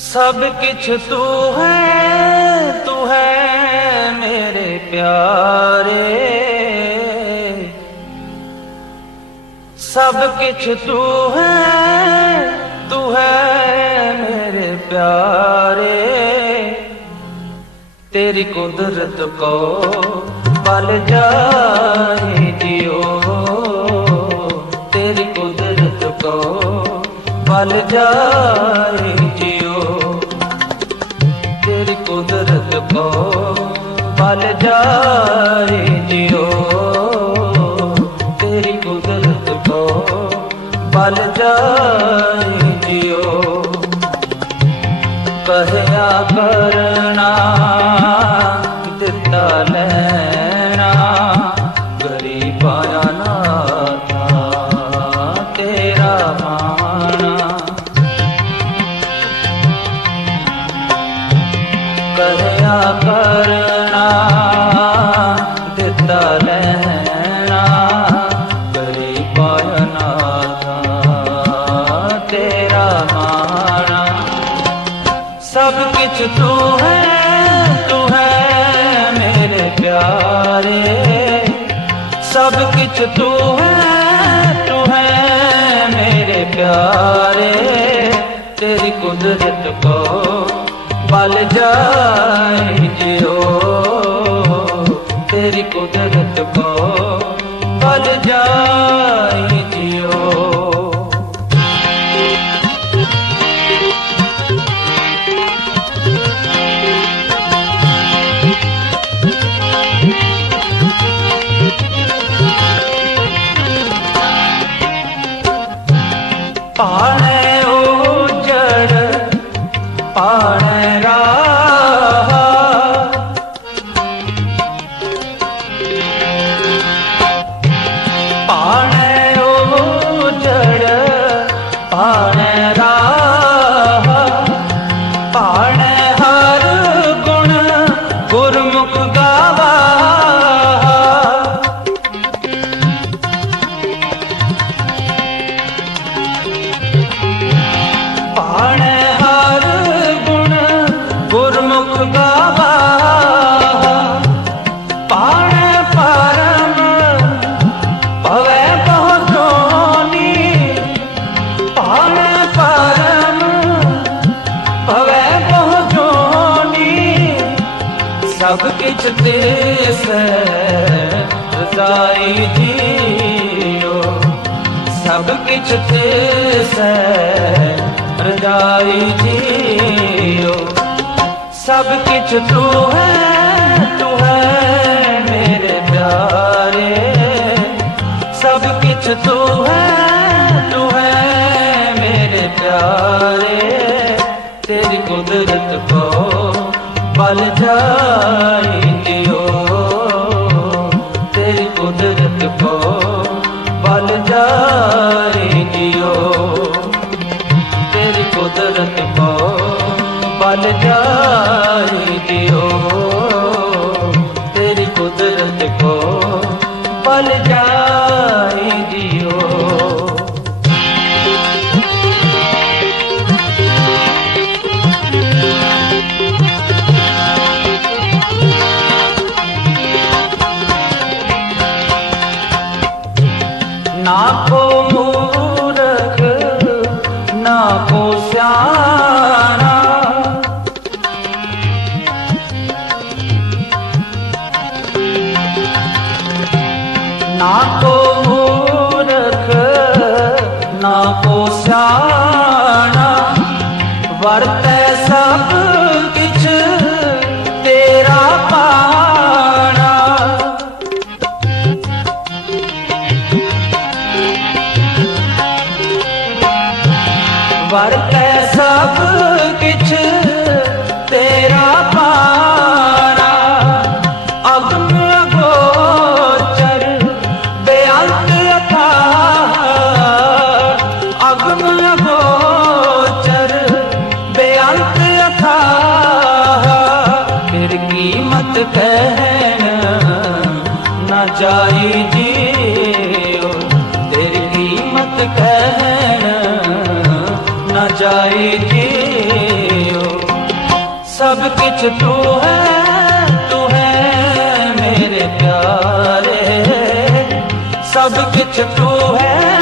ਸਭ ਕੁਝ ਤੂੰ ਹੈ ਤੂੰ ਹੈ ਮੇਰੇ ਪਿਆਰੇ। ਸਭ ਕੁਝ ਤੂੰ ਹੈ ਤੂੰ ਹੈ ਮੇਰੇ ਪਿਆਰੇ। ਤੇਰੀ ਕੁਦਰਤ ਕੋ ਪਲ ਜਾਏ ਜਿਉ। ਤੇਰੀ ਕੁਦਰਤ ਕੋ ਪਲ ਜਾਏ ਜਿਉ। ਕੋ ਬਲ ਜਾਏ ਜਿਉ ਤੇਰੀ ਕੁਦਰਤ ਕੋ ਬਲ ਜਾਏ ਜਿਉ। ਕਹਿਆ ਕਰਨਾ सब किछ तू है तू है मेरे प्यारे तेरी कुदरत को बल जाए जियो तेरी कुदरत को बल जाए 干啥 ਸਭ ਕਿਛ ਤੇ ਸੈ ਰਜ਼ਾਈ ਜੀਓ। ਸਭ ਕਿਛ ਤੇ ਸੈ ਰਜ਼ਾਈ ਜੀਓ। ਸਭ ਕਿਛ ਤੂੰ ਹੈ ਤੂੰ ਹੈ ਮੇਰੇ ਪਿਆਰੇ। ਸਭ ਕਿਛ ਤੂੰ ਹੈ ਤੂੰ ਹੈ ਮਰ ਜਾਏ ਦਿਓ ਤੇਰੀ ਕੁਦਰਤ ਕੋ ਬਲ ਜਾਏ ਦਿਓ ਤੇਰੀ ਕੁਦਰਤ ਕੋ ਬਲ ਜਾਏ ਦਿਓ ਤੇਰੀ ਕੁਦਰਤ ਕੋ ਬਲ ਜਾਏ ਨਾ ਕੋ ਮੂਰਖ ਨਾ ਕੋ ਸਿਆਣਾ। ਨਾ ਕੋ ਮੂਰਖ ਨਾ ਕੋ ਸਿਆਣਾ। ਵਰਤ ਵਰਤੈ ਸਭ ਲਈ ਜੀਓ। ਸਭ ਕੁਝ ਤੂੰ ਹੈ ਤੂੰ ਹੈ ਮੇਰੇ ਪਿਆਰੇ। ਸਭ ਕੁਝ ਤੂੰ ਹੈ